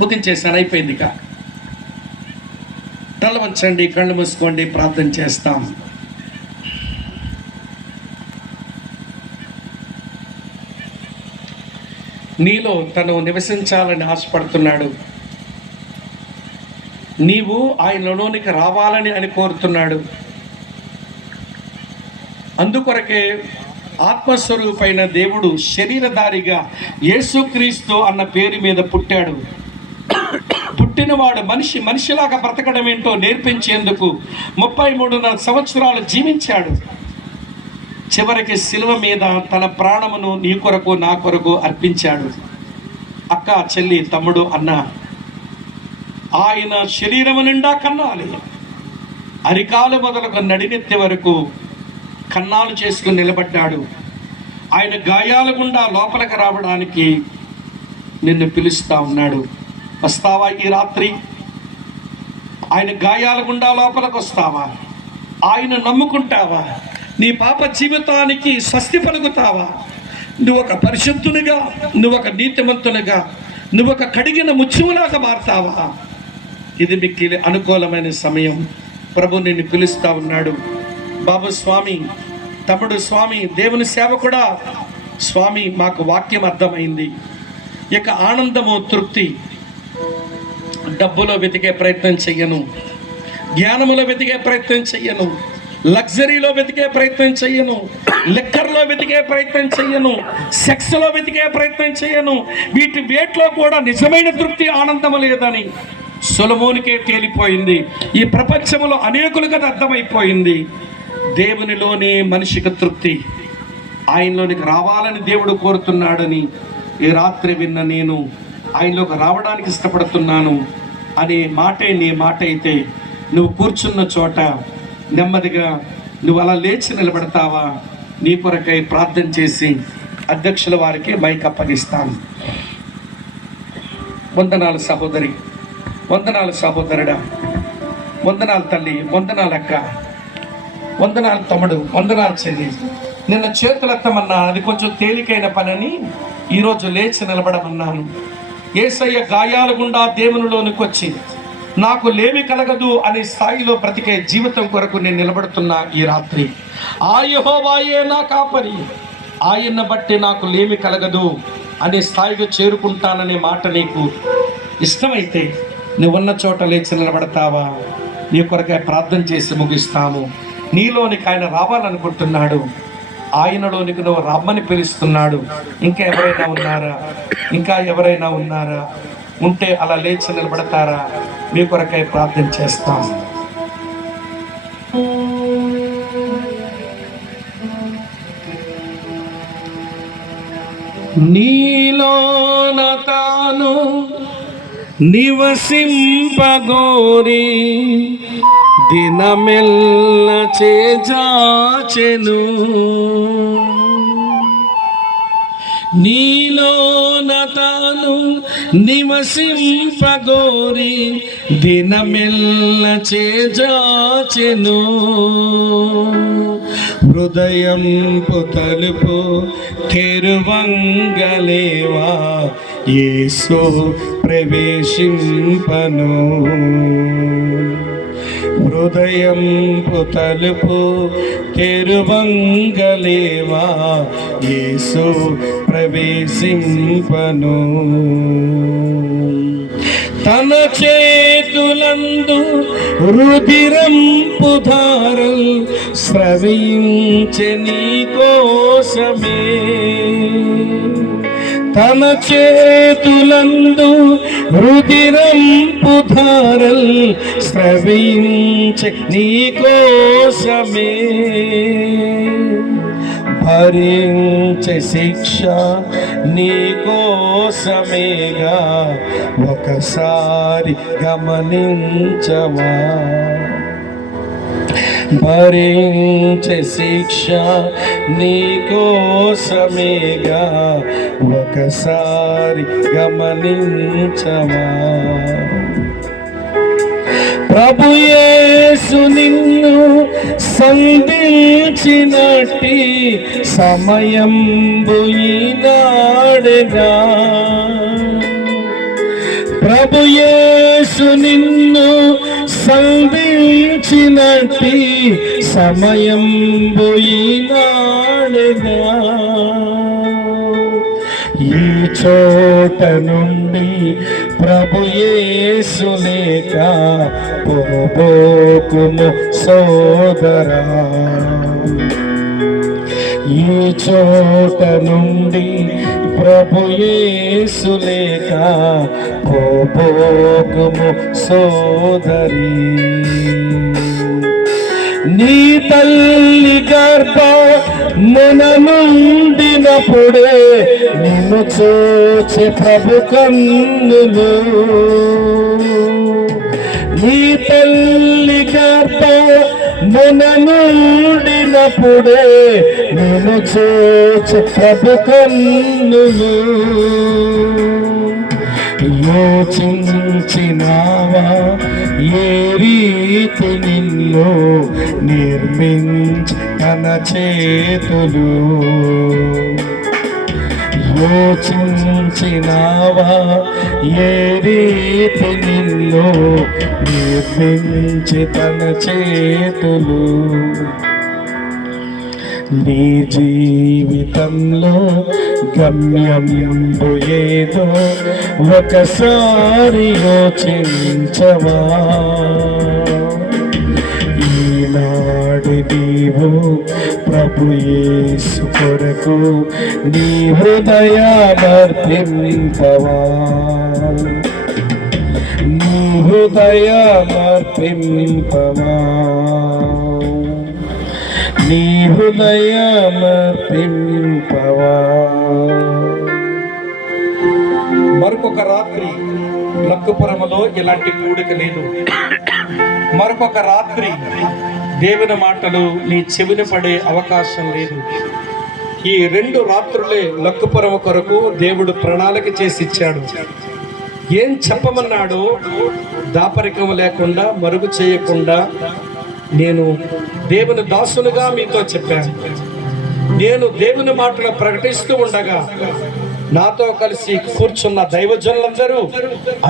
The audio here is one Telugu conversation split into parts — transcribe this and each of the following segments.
ముగించేసాను, అయిపోయింది. ఇక తల వంచండి, కళ్ళు మూసుకోండి, ప్రార్థన చేస్తాం. నీలో తను నివసించాలని ఆశపడుతున్నాడు. నీవు ఆయనలోనికి రావాలని అని కోరుతున్నాడు. అందుకొరకే ఆత్మస్వరూపైన దేవుడు శరీరధారిగా యేసుక్రీస్తు అన్న పేరు మీద పుట్టాడు. పుట్టినవాడు మనిషిలాగా బ్రతకడం ఏంటో నేర్పించేందుకు 33 సంవత్సరాలు జీవించాడు. చివరికి శిలువ మీద తన ప్రాణమును నీ కొరకు నా కొరకు అర్పించాడు. అక్క, చెల్లి, తమ్ముడు, అన్న, ఆయన శరీరము నిండా కన్నాలి. అరికాలు మొదలుకు నడినెత్తి వరకు కన్నాలు చేసుకుని నిలబడ్డాడు. ఆయన గాయాల గుండా లోపలికి రావడానికి నిన్ను పిలుస్తా ఉన్నాడు. వస్తావా ఈ రాత్రి? ఆయన గాయాల గుండా లోపలికి వస్తావా? ఆయన నమ్ముకుంటావా? నీ పాప జీవితానికి స్వస్తి పలుకుతావా? నువ్వు ఒక పరిశుద్ధునిగా, నువ్వు ఒక నీతిమంతునిగా, నువ్వు ఒక కడిగిన ముత్యములాగా మారుతావా? ఇది మీకు అనుకూలమైన సమయం. ప్రభు నిన్ను పిలుస్తా ఉన్నాడు. బాబు స్వామి, తమ్ముడు స్వామి, దేవుని సేవకుడా స్వామి, మాకు వాక్యం అర్థమైంది. ఇక ఆనందము, తృప్తి డబ్బులో వెతికే ప్రయత్నం చెయ్యను, జ్ఞానములో వెతికే ప్రయత్నం చెయ్యను, లగ్జరీలో వెతికే ప్రయత్నం చెయ్యను, లిక్కర్లో వెతికే ప్రయత్నం చెయ్యను, సెక్స్లో వెతికే ప్రయత్నం చెయ్యను. వేటిలో కూడా నిజమైన తృప్తి, ఆనందము లేదని సొలొమోనుకే తేలిపోయింది. ఈ ప్రపంచంలో అనేకులుగా అర్థమైపోయింది. దేవునిలోని మనిషికి తృప్తి, ఆయనలోనికి రావాలని దేవుడు కోరుతున్నాడని ఈ రాత్రి విన్న నేను ఆయనలోకి రావడానికి ఇష్టపడుతున్నాను అనే మాటే నీ మాట అయితే, నువ్వు కూర్చున్న చోట నెమ్మదిగా నువ్వు అలా లేచి నిలబడతావా? నీ కొరకై ప్రార్థన చేసి అధ్యక్షుల వారికి మైక్ అప్పగిస్తాను. వందనాలు సహోదరి, వందనాలు సహోదరుడా, వందనాలు తల్లి, వందనాలు అక్క, వందనాలు తమ్ముడు, వందనాలు చెల్లి. నిన్న చేతులెత్తమన్నా అది కొంచెం తేలికైన పనని ఈరోజు లేచి నిలబడమన్నాను. యేసయ్య గాయాల గుండా దేవునిలోనికి వచ్చి నాకు లేమి కలగదు అనే స్థాయిలో బ్రతికే జీవితం కొరకు నేను నిలబడుతున్నా ఈ రాత్రి. ఆ యెహోవాయే నా కాపరి, ఆయన బట్టి నాకు లేమి కలగదు అనే స్థాయికి చేరుకుంటాననే మాట నీకు ఇష్టమైతే నువ్వున్న చోట లేచి నిలబడతావా? నీ కొరకే ప్రార్థన చేసి ముగిస్తాము. నీలోనికి ఆయన రావాలనుకుంటున్నాడు. ఆయనలోనికి నువ్వు రమ్మని పిలుస్తున్నాడు. ఇంకా ఎవరైనా ఉన్నారా? ఇంకా ఎవరైనా ఉన్నారా? ఉంటే అలా లేచి నిలబడతారా? మీ కొరకై ప్రార్థన చేస్తాం. నీలోన తాను నివసింపగోరి దినమెల్ల చేజాచెను. నీలోన తాను నివసింపగోరి దినమెల్ల చేజాచెను. హృదయం తలుపు తెరువంగలేవా, యేసు ప్రవేశింపను. హృదయం తలుపు తెరువంగలేవా, యేసు ప్రవేశింపను. తన చేతులందు రుధిరంపు ధారల్ స్రవించె నీ కోసమే. తన చేతులందు రుధిరంపు ధారల్ స్రవించె నీ కోసమే. భరించే శిక్ష నీ కోసమేగా, ఒకసారి గమనించవా. భరించే శిక్ష నీ కోసమేగా, ఒకసారి గమనించవా. ప్రభు యేసు నిన్ను సంధించినట్టి సమయంబు ఈనాడెగా. ప్రభు యేసు నిన్ను సంధించినట్టి సమయం పోయినాడుగా. ఈ చోట నుండి ప్రభు యేసు లేక పోబోకుము సోదరా. ఈ చోట నుండి ప్రభు యేసు లేక పోబోకుము సోదరి. నీ తల్లి గర్భమున నుండినప్పుడే నిన్ను చూచే ప్రభు కన్నులు. నీ తల్లి గర్భమున నుండినప్పుడే నిన్ను చూచే ప్రభు కన్నులు. యోచించినావా ఏ రీతి నిన్ను నిర్మించి తన చేతులు. యోచించినావా ఏ రీతి నిన్ను నిర్మించి తన చేతులు. నీ జీవితంలో గమ్యం ఏదో ఒకసారి యోచించవా. ఈనాడు నీవు ప్రభు యేసు కొరకు నీ హృదయమర్పింపవా. నీ హృదయమర్పింపవా. నీ హృదయమర్పింపవా. మరొక రాత్రి లక్కుపురములో ఇలాంటి కూడిక లేదు. మరొక రాత్రి దేవుని మాటలు నీ చెవిన పడే అవకాశం లేదు. ఈ 2 రాత్రులే లక్కుపురము కొరకు దేవుడు ప్రణాళిక చేసి ఇచ్చాడు. ఏం చెప్పమన్నాడో దాపరికం లేకుండా మరుగు చేయకుండా నేను దేవుని దాసునిగా మీతో చెప్పాను. నేను దేవుని మాటలు ప్రకటిస్తూ ఉండగా నాతో కలిసి కూర్చున్న దైవజనులందరూ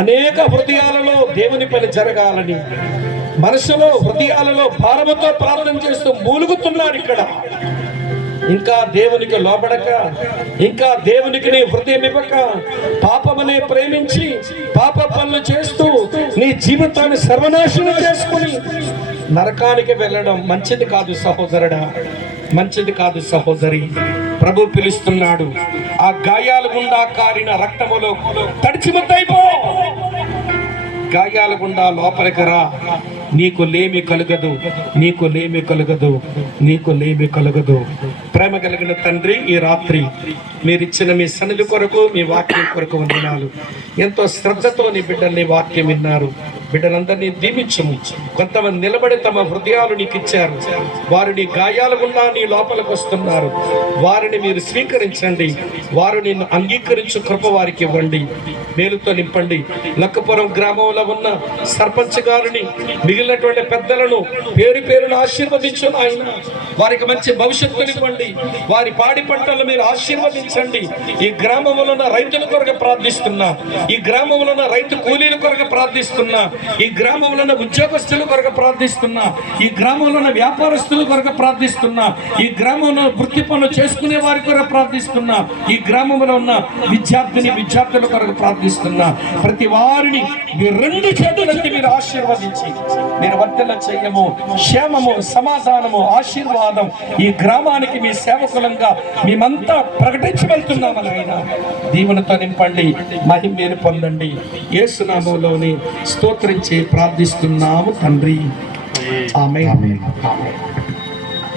అనేక హృదయాలలో దేవుని పని జరగాలని మనసులో హృదయాలలో భారముతో ప్రార్థన చేస్తూ మూలుగుతున్నారు. ఇక్కడ ఇంకా దేవునికి లోబడక, ఇంకా దేవునికి నీ హృదయం ఇవ్వక, పాపమనే ప్రేమించి పాప పనులు చేస్తూ నీ జీవితాన్ని సర్వనాశనం చేసుకుని నరకానికి వెళ్ళడం మంచిది కాదు సహోదరుడా, మంచిది కాదు సహోదరి. ప్రభు పిలుస్తున్నాడు. ఆ గాయాల గుండా కారిన రక్తములో తడిచిమత్తైపో. గాయాల గుండా లోపలికి రా. నీకు లేమి కలుగదు, నీకు లేమి కలుగదు, నీకు లేమి కలుగదు. ప్రేమ కలిగిన తండ్రి, ఈ రాత్రి మీరిచ్చిన మీ సన్నిధి కొరకు, మీ వాక్యం కొరకు వందనాలు. ఎంతో శ్రద్ధతో నీ బిడ్డల్ని వాక్యం విన్నారు. బిడ్డలందరినీ దీవించము. కొంతమంది నిలబడి తమ హృదయాలు నీకు ఇచ్చారు. వారు నీ గాయాల గుండా నీ లోపలికి వస్తున్నారు. వారిని మీరు స్వీకరించండి. వారు నిన్ను అంగీకరించు కృప వారికి ఇవ్వండి. మేలుతో నింపండి. లక్కపురం గ్రామంలో ఉన్న సర్పంచ్ గారిని, మిగిలినటువంటి పెద్దలను పేరు పేరును ఆశీర్వదించు ఆయన. వారికి మంచి భవిష్యత్తునివ్వండి. వారి పాడి పంటలు మీరు ఆశీర్వదించండి. ఈ గ్రామంలో ఉన్న రైతుల కొరకు ప్రార్థిస్తున్నా, ఈ గ్రామంలో ఉన్న రైతు కూలీల కొరకు ప్రార్థిస్తున్నా, ఈ గ్రామంలో ఉన్న ఉద్యోగస్తుల కొరకు ప్రార్థిస్తున్నా, ఈ గ్రామంలో ఉన్న వ్యాపారస్తుల కొరకు ప్రార్థిస్తున్నా, ఈ గ్రామంలో వృత్తి పనులు చేసుకునే వారి కొరకు ప్రార్థిస్తున్నా, ఈ గ్రామంలో ఉన్న విద్యార్థుల కొరకు ప్రార్థిస్తున్నా. ప్రతి వారిని మీ 2 చేతులెత్తి మీరు ఆశీర్వదించి మీరు వర్ధల చేయము, క్షేమము, సమాధానము, ఆశీర్వాదం ఈ గ్రామానికి మీ సేవకులంగా మేమంతా ప్రకటించి వెళ్తున్నామని ఆయన దీవెనతో నింపండి. మహిమ మీరు పొందండి. యేసు నామములోని స్తోత్రించి ప్రార్థిస్తున్నాము తండ్రి. ఆమేన్.